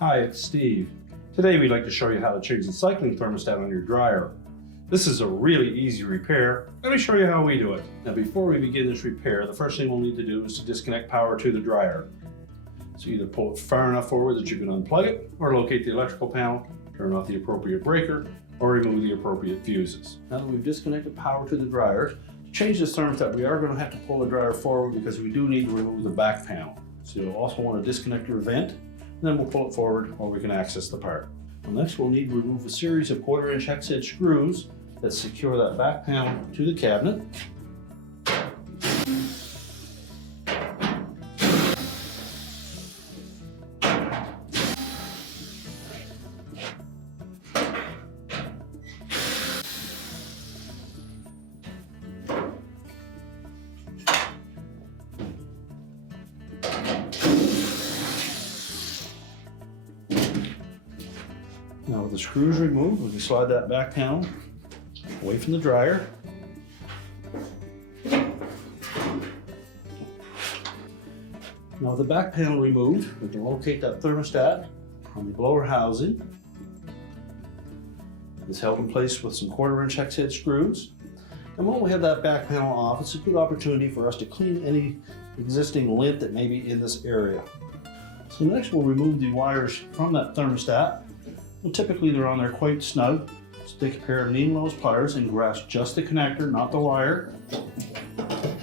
Hi, it's Steve. Today we'd like to show you how to change the cycling thermostat on your dryer. This is a really easy repair. Let me show you how we do it. Now before we begin this repair, the first thing we'll need to do is to disconnect power to the dryer. So either pull it far enough forward that you can unplug it, or locate the electrical panel, turn off the appropriate breaker, or remove the appropriate fuses. Now that we've disconnected power to the dryer, to change this thermostat we are going to have to pull the dryer forward because we do need to remove the back panel. So you'll also want to disconnect your vent, and then we'll pull it forward or we can access the part. Well, next we'll need to remove a series of 1/4" hex head screws that secure that back panel to the cabinet. Now with the screws removed, we can slide that back panel away from the dryer. Now with the back panel removed, we can locate that thermostat on the blower housing. It's held in place with some 1/4" hex head screws. And when we have that back panel off, it's a good opportunity for us to clean any existing lint that may be in this area. So next we'll remove the wires from that thermostat. Well, typically they're on there quite snug. So take a pair of needle nose pliers and grasp just the connector, not the wire,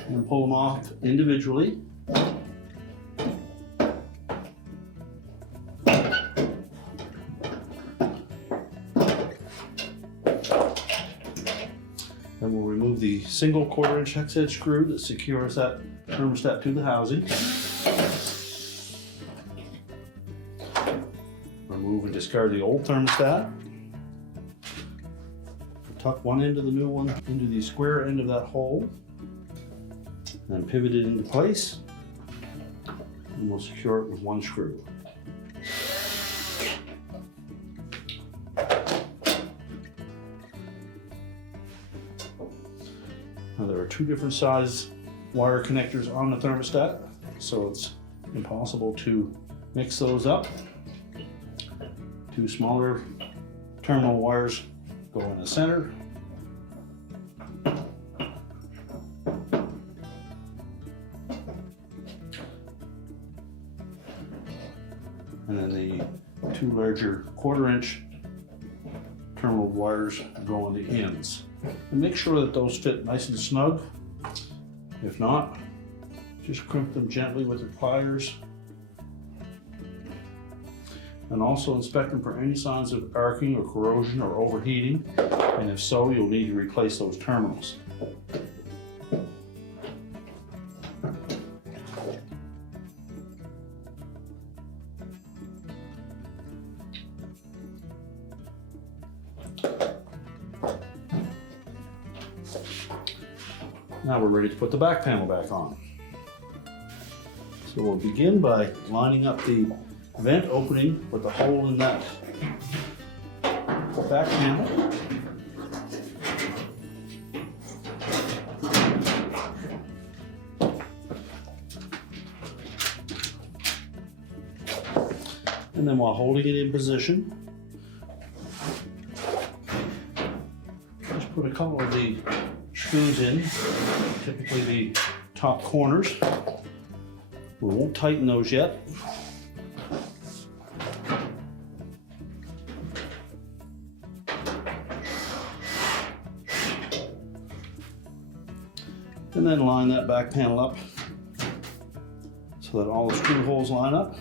and pull them off individually. Then we'll remove the single 1/4" hex head screw that secures that thermostat to the housing. Remove and discard the old thermostat. Tuck one end of the new one into the square end of that hole. Then pivot it into place. And we'll secure it with one screw. Now there are two different size wire connectors on the thermostat, so it's impossible to mix those up. Two smaller terminal wires go in the center. And then the two larger 1/4" terminal wires go on the ends. And make sure that those fit nice and snug. If not, just crimp them gently with your pliers. And also inspect them for any signs of arcing or corrosion or overheating. And if so, you'll need to replace those terminals. Now we're ready to put the back panel back on. So we'll begin by lining up the vent opening with the hole in that back panel. And then while holding it in position, just put a couple of the screws in, typically the top corners. We won't tighten those yet. And then line that back panel up so that all the screw holes line up.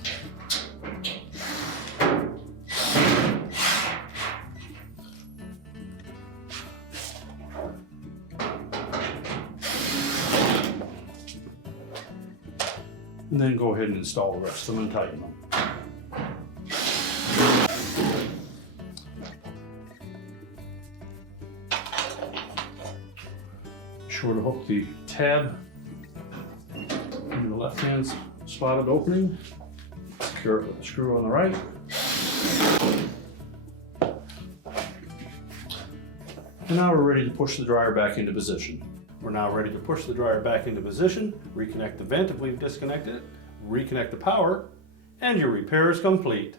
And then go ahead and install the rest of them and tighten them. Be sure to hook the tab in the left-hand slotted opening. Secure it with a screw on the right. And now we're ready to push the dryer back into position. We're now ready to push the dryer back into position, reconnect the vent if we've disconnected it, reconnect the power, and your repair is complete.